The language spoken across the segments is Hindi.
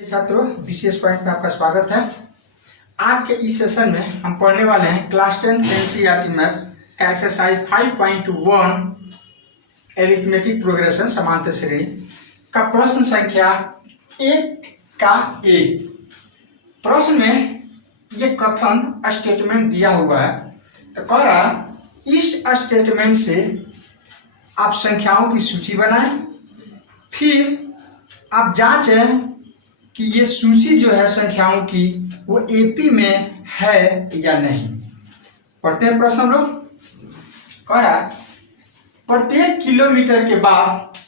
छात्रों, विशेष पॉइंट में आपका स्वागत है। आज के इस सेशन में हम पढ़ने वाले हैं क्लास 10 एनसीईआरटी मैथ्स का एक्सरसाइज 5.1 एरिथमेटिक प्रोग्रेशन समांतर श्रेणी का प्रश्न संख्या 1 का 1। प्रश्न में ये कथन स्टेटमेंट दिया हुआ है, तो कह रहा इस स्टेटमेंट से आप संख्याओं की सूची बनाएं, फिर आप जांचें कि ये सूची जो है संख्याओं की वो एपी में है या नहीं। पढ़ते हैं प्रश्न हम लोग। कह रहा प्रत्येक किलोमीटर के बाद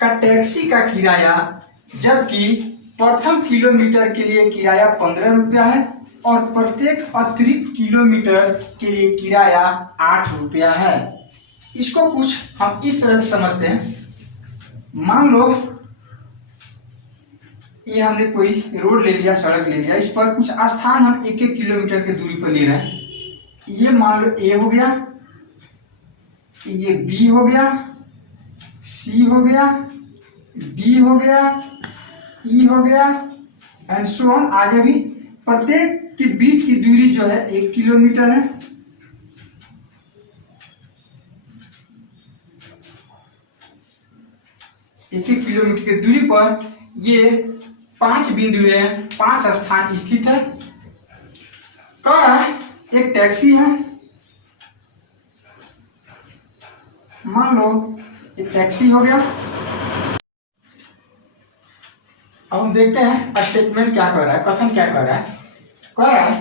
का टैक्सी का किराया, जबकि प्रथम किलोमीटर के लिए किराया 15 रुपया है और प्रत्येक अतिरिक्त किलोमीटर के लिए किराया 8 रुपया है। इसको कुछ हम इस तरह से समझते हैं। मान लो ये हमने कोई रोड ले लिया, सड़क ले लिया, इस पर कुछ स्थान हम 1-1 किलोमीटर की दूरी पर ले रहे हैं। ये मान लो ए हो गया, ये बी हो गया, सी हो गया, डी हो गया, ई हो गया एंड सो ऑन। आगे भी प्रत्येक के बीच की दूरी जो है 1 किलोमीटर है। एक किलोमीटर की दूरी पर ये 5 बिंदु है, 5 स्थान स्थित है। कह रहा है एक टैक्सी है, मान लो एक टैक्सी हो गया। अब हम देखते हैं स्टेटमेंट क्या कह रहा है, कथन क्या कह रहा है। कह रहा है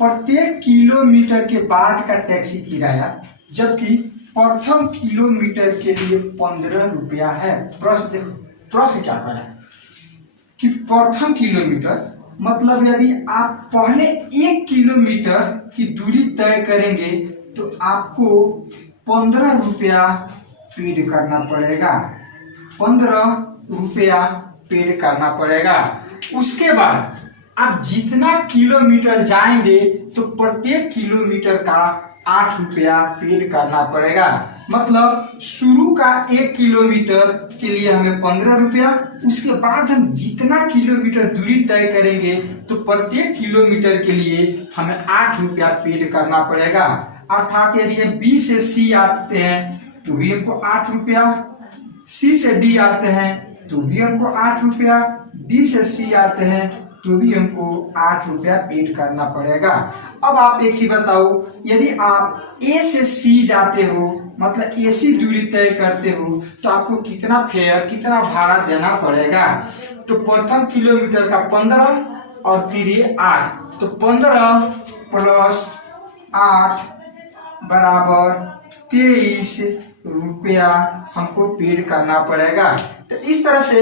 प्रत्येक किलोमीटर के बाद का टैक्सी किराया, जबकि प्रथम किलोमीटर के लिए 15 रुपया है। प्रश्न देखो, प्रश्न क्या कर रहा है कि प्रथम किलोमीटर मतलब यदि आप पहले 1 किलोमीटर की दूरी तय करेंगे तो आपको 15 रुपया पेड करना पड़ेगा, 15 रुपया पेड करना पड़ेगा। उसके बाद आप जितना किलोमीटर जाएंगे तो प्रत्येक किलोमीटर का 8 रुपया पेड करना पड़ेगा। मतलब शुरू का 1 किलोमीटर के लिए हमें 15 रुपया, उसके बाद हम जितना किलोमीटर दूरी तय करेंगे तो प्रत्येक किलोमीटर के लिए हमें 8 रुपया पेड करना पड़ेगा। अर्थात यदि हम बी से सी आते हैं तो भी हमको 8 रुपया, सी से डी आते हैं तो भी हमको 8 रुपया, डी से सी आते हैं तो भी हमको 8 रुपया पेड करना पड़ेगा। अब आप एक चीज बताओ, यदि आप ए से सी जाते हो मतलब एसी दूरी तय करते हो तो आपको कितना फेयर, कितना भाड़ा देना पड़ेगा। तो प्रथम किलोमीटर का 15 और फिर ये 8, तो 15 प्लस 8 बराबर 23 रुपया हमको पेड करना पड़ेगा। तो इस तरह से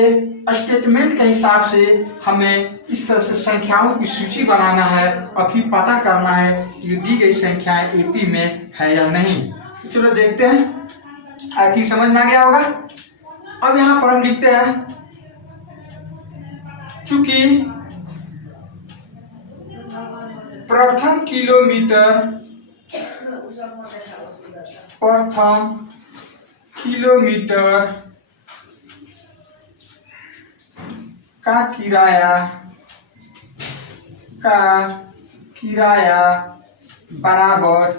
स्टेटमेंट के हिसाब से हमें इस तरह से संख्याओं की सूची बनाना है और फिर पता करना है कि दी गई संख्याएं एपी में है या नहीं। तो चलो देखते हैं, आई थिंक समझ में आ गया होगा। अब यहां पर हम लिखते हैं चूंकि प्रथम किलोमीटर का किराया बराबर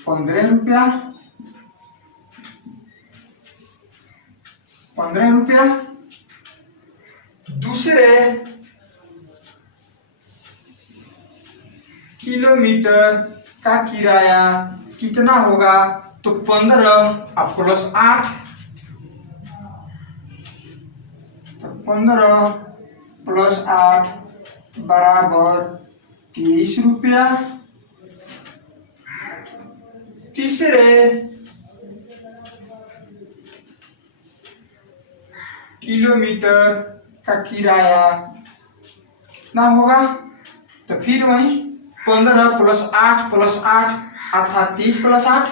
15 रुपया, 15 रुपया। दूसरे किलोमीटर का किराया कितना होगा, तो 15 प्लस 8, 15 प्लस 8 बराबर 23 रुपया। तीसरे किलोमीटर का किराया कितना होगा, तो फिर वही 15 प्लस 8 अर्थात 30 प्लस 8,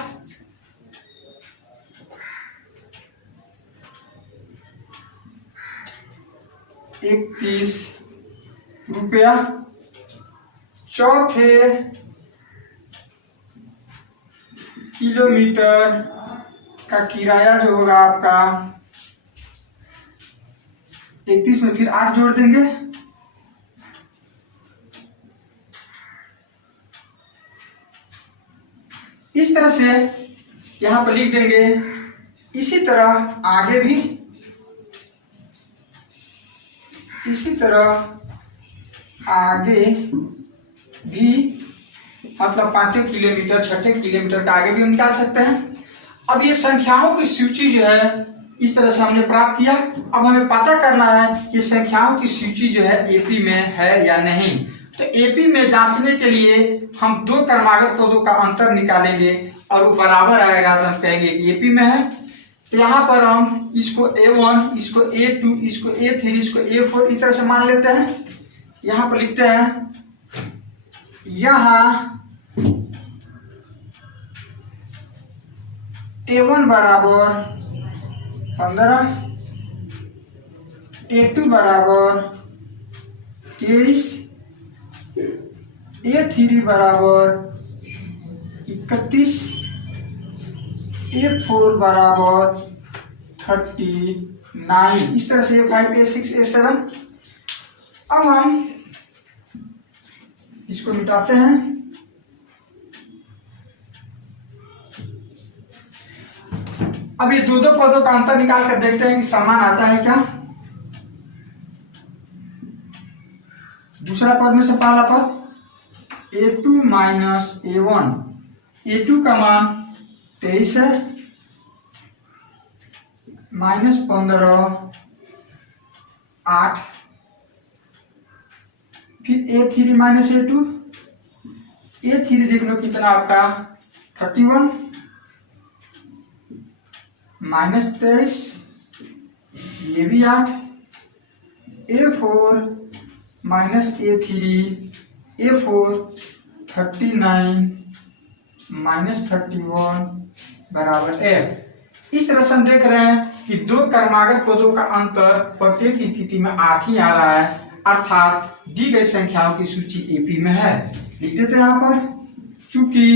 31 रुपया। चौथे किलोमीटर का किराया जो होगा आपका 31 में फिर 8 जोड़ देंगे इस तरह से यहाँ पर लिख देंगे। इसी तरह आगे भी, इसी तरह आगे भी, मतलब 5 किलोमीटर 6 किलोमीटर का आगे भी हम निकाल सकते हैं। अब ये संख्याओं की सूची जो है इस तरह से हमने प्राप्त किया। अब हमें पता करना है कि संख्याओं की सूची जो है एपी में है या नहीं। तो एपी में जांचने के लिए हम दो क्रमागत पदों का अंतर निकालेंगे और वो बराबर आएगा तो हम कहेंगे कि एपी में है। तो यहाँ पर हम इसको A1, इसको A2, इसको A3, इसको A4 इस तरह से मान लेते हैं। यहाँ पर लिखते हैं, यहाँ A1 बराबर 15, A2 बराबर 23, A3 बराबर 31, A4 बराबर 39। इस तरह से A5, A6, A7। अब हम इसको मिटाते हैं। अब ये दो पदों का अंतर निकाल कर देखते हैं कि समान आता है क्या। दूसरा पद में से पहला पद A2 माइनस A1। A2 का मान 23 है, माइनस 15 8, फिर A3 माइनस A2। A3 देख लो कितना आपका 31, माइनस 23, ये भी 8। A4 minus A3, A4 39 minus 31 बराबर 8। इस तरह से हम देख रहे हैं कि दो क्रमागत पदों का अंतर प्रत्येक स्थिति में 8 ही आ रहा है, अर्थात दी गई संख्याओं की सूची एपी में है। लिख देते हैं यहाँ पर, चूंकि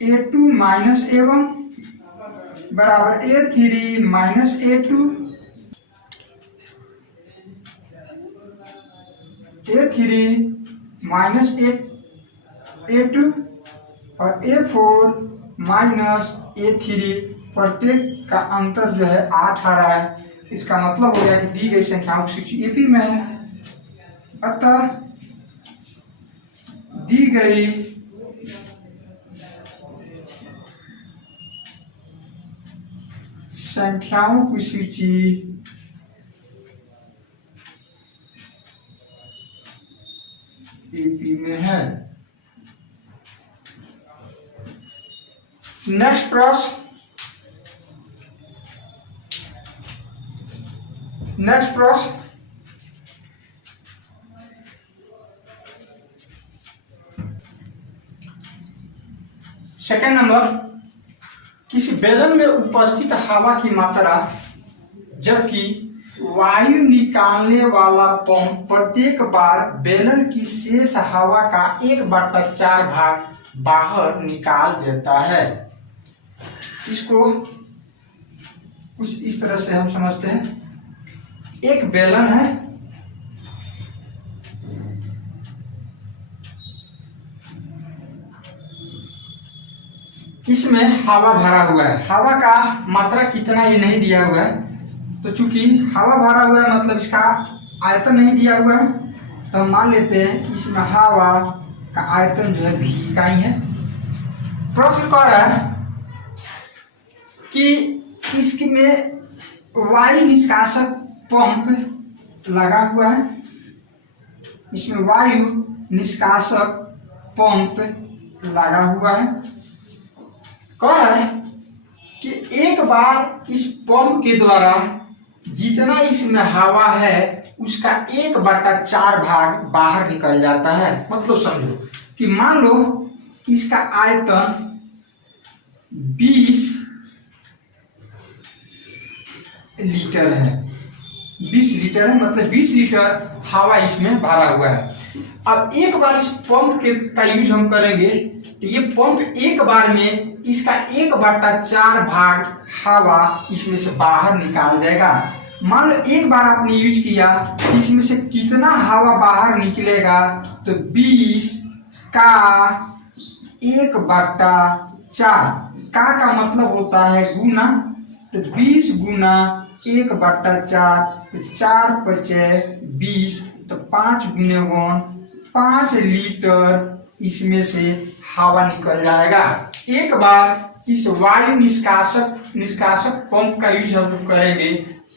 A2 माइनस A1 बराबर A3 minus A2, A3 minus A2 और A4 माइनस A3, प्रत्येक का अंतर जो है 8 आ रहा है। इसका मतलब हो गया कि दी गई संख्याओं की सूची एपी में है। अतः दी गई संख्याओं की सूची एपी में है। नेक्स्ट प्रश्न, सेकंड नंबर, किसी बेलन में उपस्थित हवा की मात्रा जबकि वायु निकालने वाला पंप प्रत्येक बार बेलन की शेष हवा का 1/4 भाग बाहर निकाल देता है। इसको कुछ इस तरह से हम समझते हैं। एक बेलन है, इसमें हवा भरा हुआ है। हवा का मात्रा कितना ये नहीं दिया हुआ है, तो चूंकि हवा भरा हुआ है मतलब इसका आयतन नहीं दिया हुआ है, तो हम मान लेते हैं इसमें हवा का आयतन जो है v इकाई है। प्रश्न कह रहा है कि इसमें वायु निष्कासक पंप लगा हुआ है, इसमें वायु निष्कासक पंप लगा हुआ है। कह रहा है कि एक बार इस पंप के द्वारा जितना इसमें हवा है उसका 1/4 भाग बाहर निकल जाता है। मतलब समझो कि मान लो इसका आयतन 20 लीटर है, 20 लीटर है, मतलब 20 लीटर हवा इसमें भरा हुआ है। अब एक बार इस पंप का यूज हम करेंगे तो ये पंप एक बार में इसका 1/4 भाग हवा इसमें से बाहर निकाल देगा। मान लो एक बार आपने यूज किया, इसमें से कितना हवा बाहर निकलेगा, तो 20 का 1/4 4 का मतलब होता है गुना, तो 20 गुना 1/4, तो 4 पचे 20, तो 5 गुने 1 5 लीटर इसमें से हवा निकल जाएगा। एक बार इस वायु निष्कासक पंप का यूज हम लोग करेंगे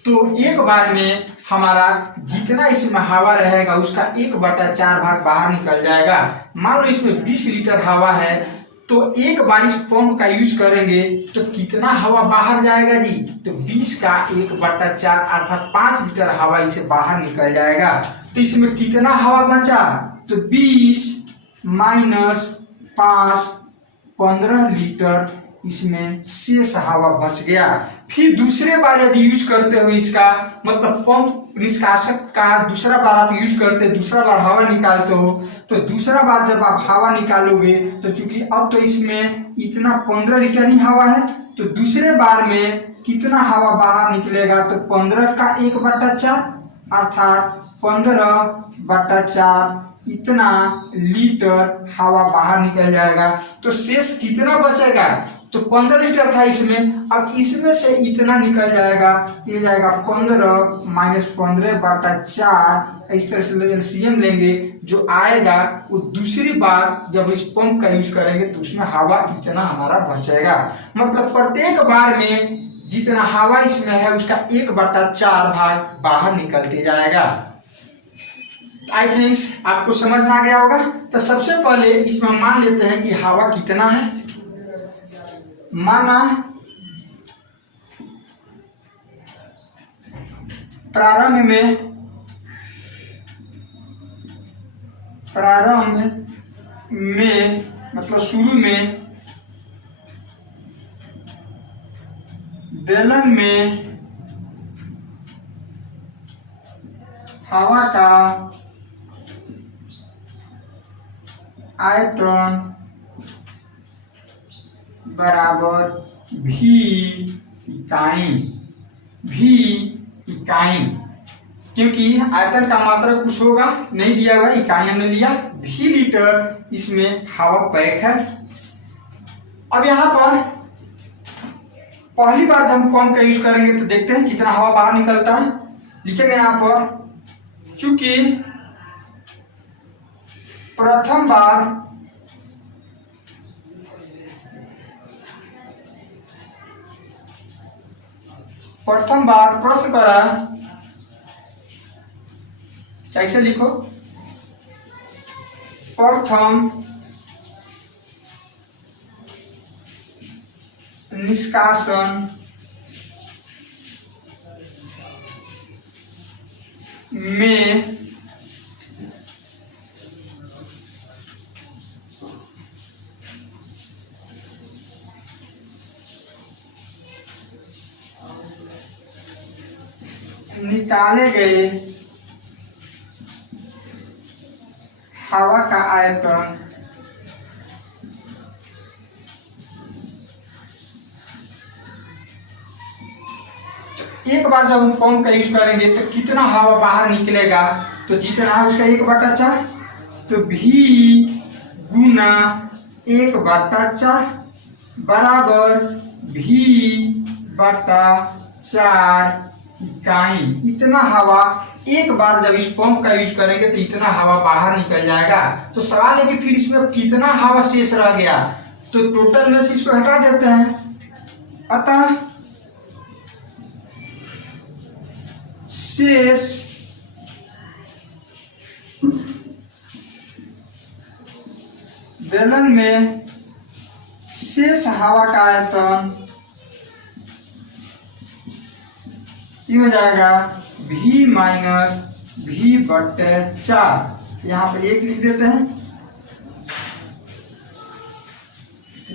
तो एक बार में हमारा जितना इसमें हवा रहेगा उसका 1/4 भाग बाहर निकल जाएगा। मान लो इसमें 20 लीटर हवा है, तो एक बार इस पंप का यूज करेंगे तो कितना हवा बाहर जाएगा जी, तो 20 का 1/4 अर्थात 5 लीटर हवा इसे बाहर निकल जाएगा। तो इसमें कितना हवा बचा, तो 20 माइनस 5 15 लीटर इसमें शेष हवा बच गया। फिर दूसरे बार यदि यूज करते हो इसका मतलब पंप निष्कासक का दूसरा बार आप यूज करते, दूसरा बार हवा निकालते हो, तो दूसरा बार जब आप हवा निकालोगे तो चूंकि अब तो इसमें इतना 15 लीटर ही हवा है, तो दूसरे बार में कितना हवा बाहर निकलेगा, तो 15 का 1/4 अर्थात 15/4 इतना लीटर हवा बाहर निकल जाएगा। तो शेष कितना बचेगा, तो 15 लीटर था इसमें, अब इसमें से इतना निकल जाएगा, ये जाएगा 15 माइनस 15/4, इस तरह से एलसीएम लेंगे जो आएगा वो दूसरी बार जब इस पंप का यूज करेंगे तो उसमें हवा इतना हमारा बचेगा। मतलब प्रत्येक बार में जितना हवा इसमें है उसका 1/4 भाग बाहर निकलते जाएगा। आई थिंक आपको समझ में आ गया होगा। तो सबसे पहले इसमें मान लेते हैं कि हवा कितना है। माना प्रारंभ में मतलब शुरू में बेलन में हवा का आयतन बराबर भी इकाई, क्योंकि आयतन का मात्रा कुछ होगा नहीं दिया हुआ, इकाई हमने लिया, भी लीटर इसमें हवा पैक है। अब यहाँ पर पहली बार जब हम पंप का यूज करेंगे तो देखते हैं कितना हवा बाहर निकलता है। लिखेंगे यहाँ पर चूंकि प्रथम बार प्रश्न करा, कैसे लिखो, प्रथम निष्कासन में निकाले गए हवा का आयतन एक बार जब हम पंप का यूज करेंगे तो कितना हवा बाहर निकलेगा, तो जितना है उसका 1/4, तो भी गुना 1/4 बराबर V/4 इकाई। इतना हवा एक बार जब इस पंप का यूज करेंगे तो इतना हवा बाहर निकल जाएगा। तो सवाल है कि फिर इसमें कितना हवा शेष रह गया, तो टोटल में से इसको हटा देते हैं। अतः शेष बेलन में शेष हवा का आयतन ये हो जाएगा V माइनस V/4। यहाँ पर 1 लिख देते हैं,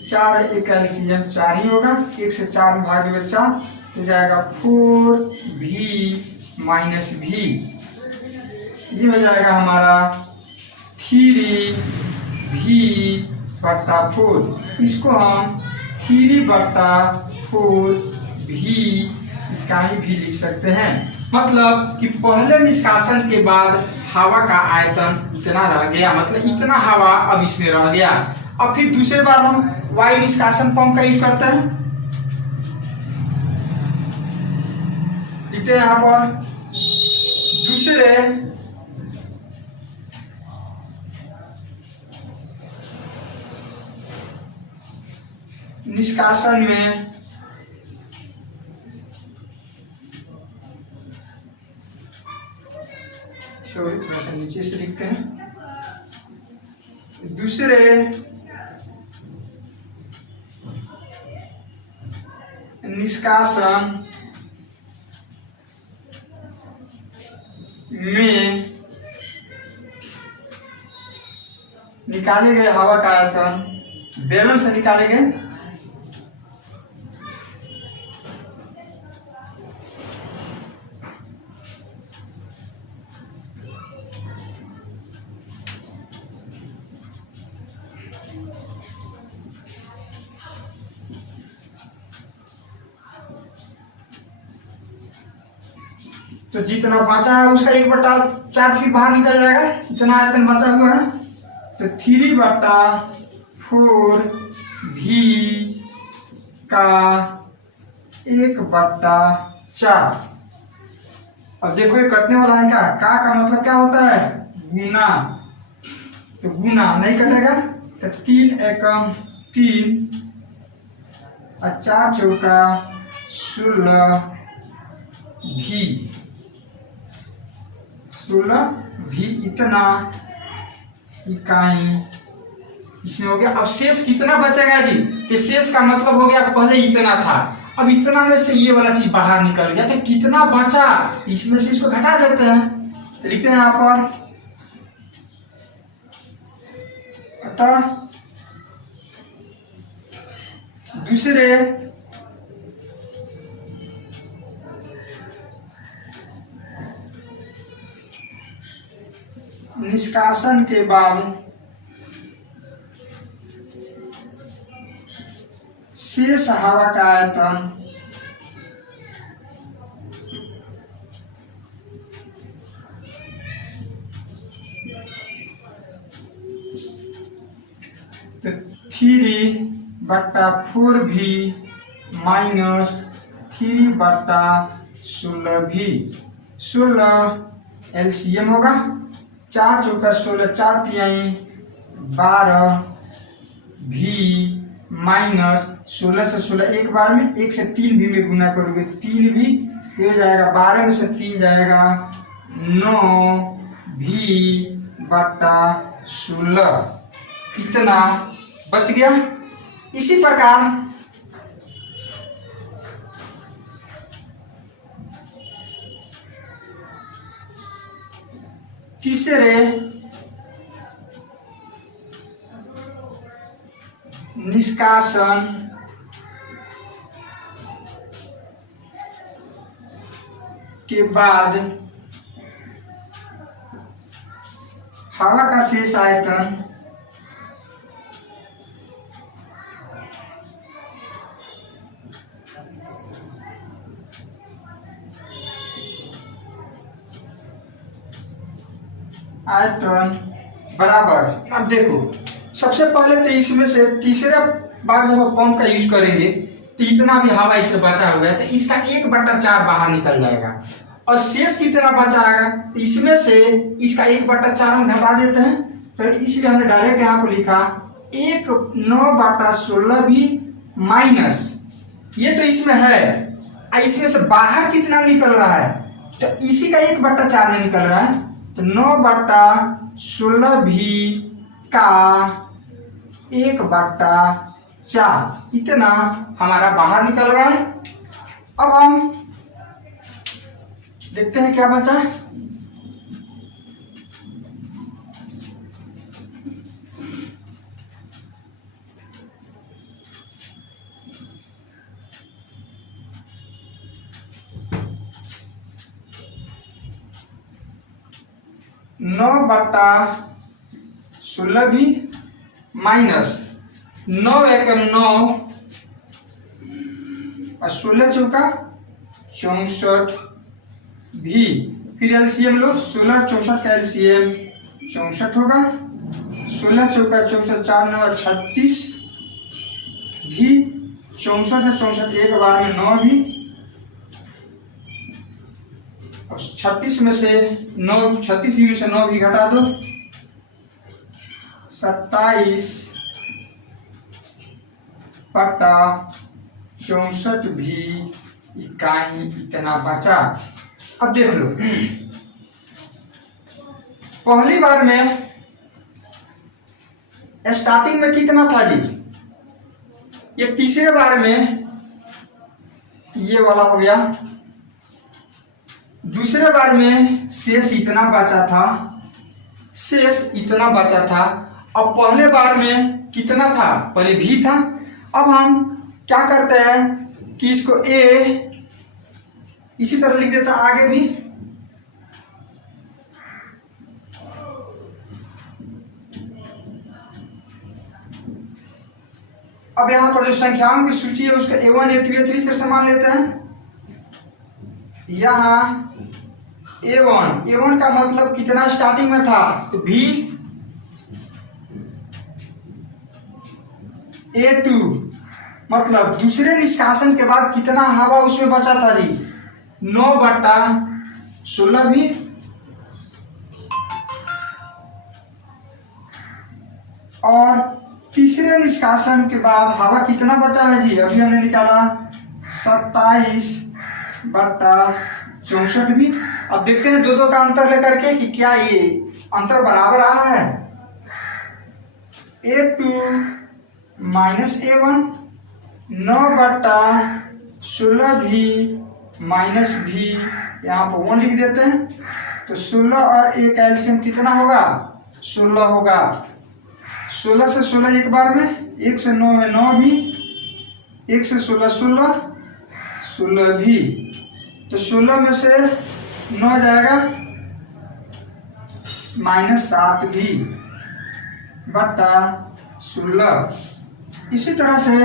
4 एक एलसीएम 4 ही होगा, 1 से 4 में भाग देंगे 4 तो जाएगा 4V माइनस V, ये हो जाएगा हमारा 3V/4। इसको हम 3/4V इकाई भी लिख सकते हैं। मतलब कि पहले निष्कासन के बाद हवा का आयतन इतना रह गया, मतलब इतना हवा अब इसमें रह गया। अब फिर दूसरे बार हम वायु निष्कासन पंप का यूज करते हैं। लिखते हैं यहां पर दूसरे निष्कासन में थोड़ा सा नीचे से लिखते हैं। दूसरे निष्कासन में निकाले गए हवा का आयतन बैलून से निकाले गए तो जितना बचा है उसका 1/4 फिर बाहर निकल जाएगा। इतना आयतन बचा हुआ है तो 3/4 भी का 1/4। अब देखो ये कटने वाला है क्या, का मतलब क्या होता है गुना, तो गुना नहीं कटेगा तो 3 एकम 3 और 4 चौका 16 भी इतना इकाई इसमें हो गया। अब शेष कितना बचेगा जी, तो शेष का मतलब हो गया पहले इतना था, अब इतना में से ये वाला चीज बाहर निकल गया तो कितना बचा इसमें से इसको घटा देते हैं। तो लिखते हैं यहां पर अतः दूसरे निष्कासन के बाद शेष हवा का आयतन तो 3/4 भी माइनस 3/16 भी 16 एलसीएम होगा। 4 चौका 16 4 तिहाई 12 भी माइनस 16 से 16 एक बार में 1 से 3 भी में गुना करोगे 3 भी ये हो जाएगा 12 में से 3 जाएगा 9 भी बटा 16 इतना बच गया। इसी प्रकार तीसरे निष्कासन के बाद हवा का शेष आयतन बराबर। अब देखो सबसे पहले तो इसमें से तीसरे बार जब आप पंप का यूज करेंगे तो इतना भी हवा इसमें बचा हुआ है तो इसका 1/4 बाहर निकल जाएगा और शेष कितना बचाएगा तो इसमें से इसका 1/4 हम घटा देते हैं। तो इसलिए हमने डायरेक्ट यहाँ पर लिखा 9/16 भी माइनस ये तो इसमें है इसमें से बाहर कितना निकल रहा है तो इसी का 1/4 में निकल रहा है तो 9/16 भी का 1/4 इतना हमारा बाहर निकल रहा है। अब हम देखते हैं क्या बचा है। नौ बटा 16 भी माइनस 9 एकम 9 और 16 चौका 64 भी फिर एलसीएम लो 16 64 का एलसीएम 64 होगा 16 चौका 64, 4 9 36 भी 64 से 64 एक बार में 9 भी, और 36 में से 9, 36 भी में से 9 भी घटा दो, 27 बटा 64 भी इकाई इतना बचा। अब देख लो, पहली बार में स्टार्टिंग में कितना था जी, ये तीसरे बार में ये वाला हो गया, दूसरे बार में शेष इतना बचा था, शेष इतना बचा था, और पहले बार में कितना था, पहले भी था। अब हम क्या करते हैं कि इसको ए इसी तरह लिख देता आगे भी, अब यहां पर जो संख्याओं की सूची है उसका A1 A2 A3 से समान लेते हैं। यहां A1 का मतलब कितना स्टार्टिंग में था, तो B, A2 मतलब दूसरे निष्कासन के बाद कितना हवा उसमें बचा था जी, 9 बटा 16 भी, और तीसरे निष्कासन के बाद हवा कितना बचा है जी, अभी हमने निकाला 27 बटा 64 भी। अब देखते हैं दो का अंतर लेकर के कि क्या ये अंतर बराबर आ रहा है। A2 माइनस A1, 9 बटा 16 भी माइनस भी, यहाँ पर 1 लिख देते हैं, तो 16 और एक एलसीएम कितना होगा, 16 होगा। 16 से 16 एक बार में, 1 से 9 में 9 भी, 1 से 16 16 भी, तो 16 में से 9 जाएगा -7 भी बटा 16। इसी तरह से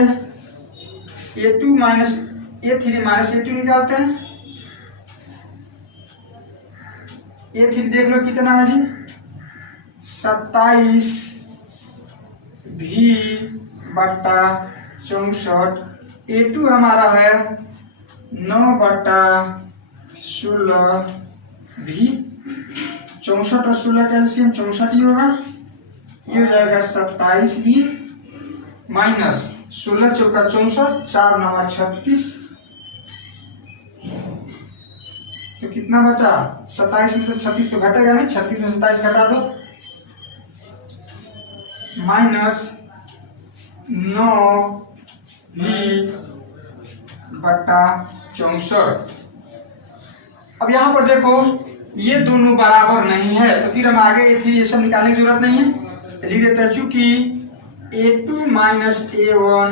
A2 minus A3 minus A2 निकालते हैं। A3 देख लो कितना है जी, 27 भी बटा 64। A2 हमारा है 9 बटा 16 भी, 64 और 16 का एलसीएम 64 ही होगा, ये हो जाएगा 27 भी माइनस 16 चौका 64, 4 9 36, तो कितना बचा, 27 में से 36 तो घटेगा नहीं, 36 में 27 घटा दो, माइनस 9 भी बटा 64। अब यहाँ पर देखो ये दोनों बराबर नहीं है, तो फिर हम आगे ये सब निकालने की जरूरत नहीं है, लिख देते हैं चूंकि A2 minus A1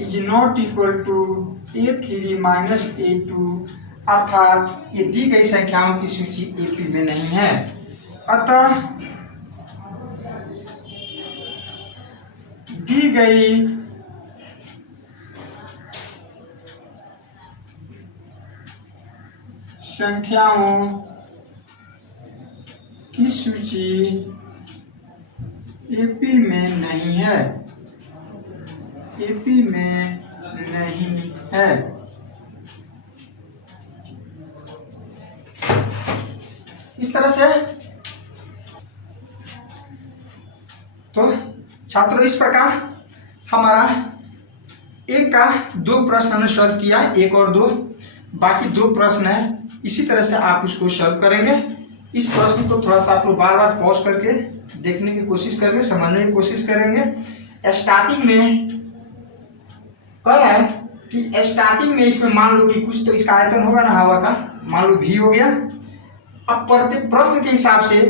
is not equal to A3 minus A2, अर्थात ये दी गई संख्याओं की सूची AP में नहीं है। अतः दी गई संख्याओं की सूची AP में नहीं है, AP में नहीं है। इस तरह से तो छात्रों इस प्रकार हमारा एक का 2 प्रश्न हमने सॉल्व किया, 1 और 2, बाकी 2 प्रश्न है, इसी तरह से आप इसको सॉल्व करेंगे। इस प्रश्न को थोड़ा सा आप लोग बार बार पॉज करके देखने की कोशिश करेंगे, समझने की कोशिश करेंगे। स्टार्टिंग में कह रहा है कि स्टार्टिंग में इसमें मान लो कि कुछ तो इसका आयतन होगा ना हवा का, मान लो V हो गया। अब प्रत्येक प्रश्न के हिसाब से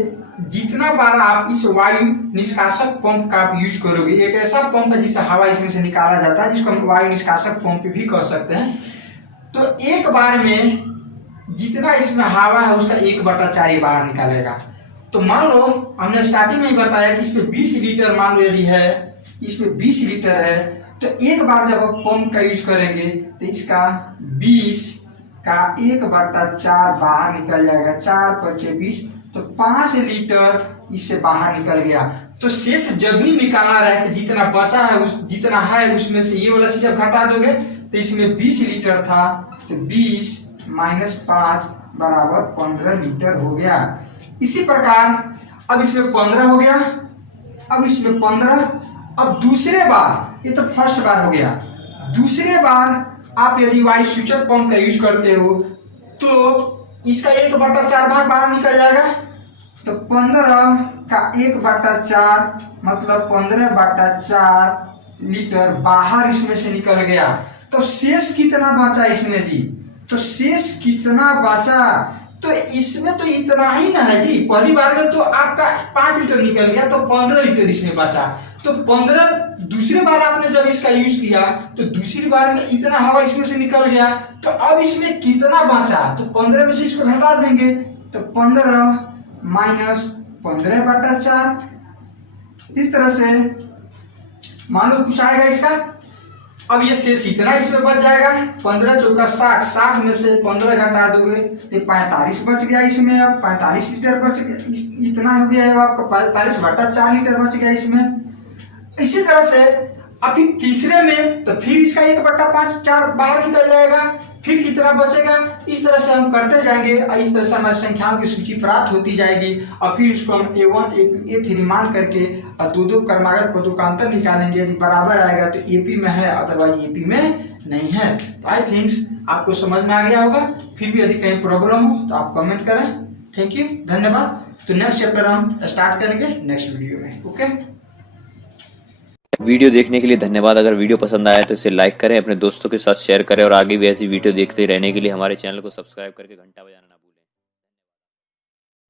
जितना बार आप इस वायु निष्कासक पंप का आप यूज करोगे, एक ऐसा पंप है जिससे हवा इसमें से निकाला जाता है, जिसको हम वायु निष्कासक पंप भी कह सकते हैं। तो एक बार में जितना इसमें हवा है उसका 1/4 बाहर निकालेगा। तो मान लो हमने स्टार्टिंग में ही बताया कि इसमें 20 लीटर मान लो यदि है, इसमें 20 लीटर है, तो एक बार जब आप पंप का यूज करेंगे तो इसका 20 का 1/4 बाहर निकल जाएगा, 4 × 5 = 20, तो 5 लीटर इससे बाहर निकल गया। तो शेष जब भी निकालना रहे तो जितना बचा है जितना है उसमें से ये वाला चीज जब घटा दोगे तो इसमें 20 लीटर था तो 20 माइनस 5 बराबर 15 लीटर हो गया। इसी प्रकार अब इसमें 15 हो गया, अब इसमें 15। अब दूसरे बार, ये तो फर्स्ट बार हो गया, दूसरे बार आप यदि वाई सूचक पंप का यूज करते हो तो इसका 1/4 भाग बाहर निकल जाएगा। तो 15 का 1/4 मतलब 15/4 लीटर बाहर इसमें से निकल गया। तो शेष कितना बचा इसमें जी? तो शेष कितना बचा? तो इसमें तो इतना ही ना है जी। पहली बार में तो आपका 5 लीटर निकल गया तो 15 लीटर इसमें बचा। तो 15 दूसरी बार आपने जब इसका यूज किया तो दूसरी बार में इतना हवा इसमें से निकल गया। तो अब इसमें कितना बचा? तो 15 में से इसको घटा देंगे तो 15 माइनस 15/4। इस तरह से मान लो कुछ आएगा इसका। अब ये शेष इतना इसमें बच जाएगा, 15 चौका 60, 60 में से 15 घटा दोगे तो 45 बच गया इसमें। अब 45 लीटर बच गया, इतना हो गया है आपका 45/4 लीटर बच गया इसमें। इसी तरह से अभी तीसरे में तो फिर इसका 1/4 बाहर निकल जाएगा, फिर कितना बचेगा? इस तरह से हम करते जाएंगे और इस तरह से हमारी संख्याओं की सूची प्राप्त होती जाएगी और फिर उसको हम A1 A2 A3 मान करके और दो क्रमागत पदों का अंतर निकालेंगे। यदि बराबर आएगा तो AP में है, अदरवाइज AP में नहीं है। तो आई थिंक्स आपको समझ में आ गया होगा। फिर भी यदि कहीं प्रॉब्लम हो तो आप कमेंट करें। थैंक यू, धन्यवाद। तो नेक्स्ट चैप्टर हम स्टार्ट करेंगे नेक्स्ट वीडियो में। ओके, वीडियो देखने के लिए धन्यवाद। अगर वीडियो पसंद आया तो इसे लाइक करें, अपने दोस्तों के साथ शेयर करें और आगे भी ऐसी वीडियो देखते रहने के लिए हमारे चैनल को सब्सक्राइब करके घंटा बजाना ना भूलें।